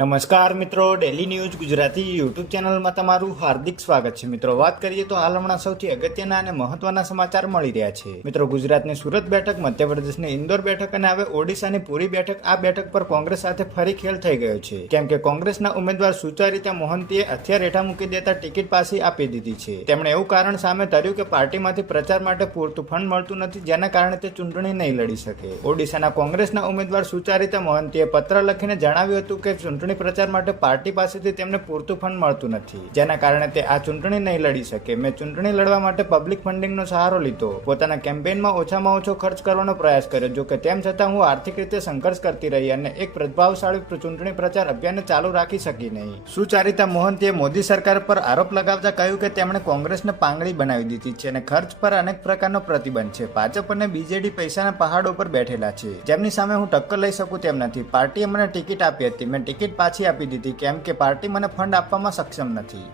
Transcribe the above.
નમસ્કાર મિત્રો, daily news Gujarati YouTube ચેનલમાં તમારું હાર્દિક સ્વાગત છે. મિત્રો, વાત કરીએ તો હાલ હમણાં સૌથી અગત્યના અને મહત્વના સમાચાર મળી રહ્યા છે. મિત્રો, ગુજરાતની સુરત બેઠક, મધ્યપ્રદેશની ઇન્દોર બેઠક અને હવે ઓડિશાની પુરી બેઠક, આ બેઠક પર કોંગ્રેસ સાથે ફરી ખેલ થઈ ગયો છે. કેમ કે કોંગ્રેસના ઉમેદવાર સુચરિતા મોહંતીએ હથિયાર હેઠા મૂકી દેતા ટિકિટ પાછી આપી દીધી છે. તેમણે એવું કારણ સામે ધર્યું કે પાર્ટીમાંથી પ્રચાર માટે પૂરતું ફંડ મળતું નથી, જેના કારણે તે ચૂંટણી નહીં લડી શકે. ઓડિશાના કોંગ્રેસના ઉમેદવાર સુચરિતા મોહંતીએ પત્ર લખીને જણાવ્યું હતું કે ચૂંટણી પ્રચાર માટે પાર્ટી પાસેથી તેમને પૂરતું ફંડ મળતું નથી, જેના કારણે તે આ ચૂંટણી નહીં લડી શકે. મેં ચૂંટણી લડવા માટે પબ્લિક ફંડિંગનો સહારો લીધો, પોતાના કેમ્પેઇનમાં ઓછામાં ઓછો ખર્ચ કરવાનો પ્રયાસ કર્યો. જો કે તેમ છતાં હું આર્થિક રીતે સંઘર્ષ કરતી રહી અને એક પ્રભાવશાળી ચૂંટણી પ્રચાર અભિયાન ચાલુ રાખી શકી નહીં. સુચરિતા મોહંતીએ મોદી સરકાર પર આરોપ લગાવતા કહ્યું કે તેમણે કોંગ્રેસને પાંગડી બનાવી દીધી છે અને ખર્ચ પર અનેક પ્રકારનો પ્રતિબંધ છે. ભાજપ અને બીજેડી પૈસાના પહાડો પર બેઠેલા છે, જેમની સામે હું ટક્કર લઈ શકું તેમ નથી. પાર્ટીએ મને ટિકિટ આપી હતી, મેં ટિકિટ પાછી આપી દીધી કેમ કે પાર્ટી મને ફંડ આપવામાં સક્ષમ નથી.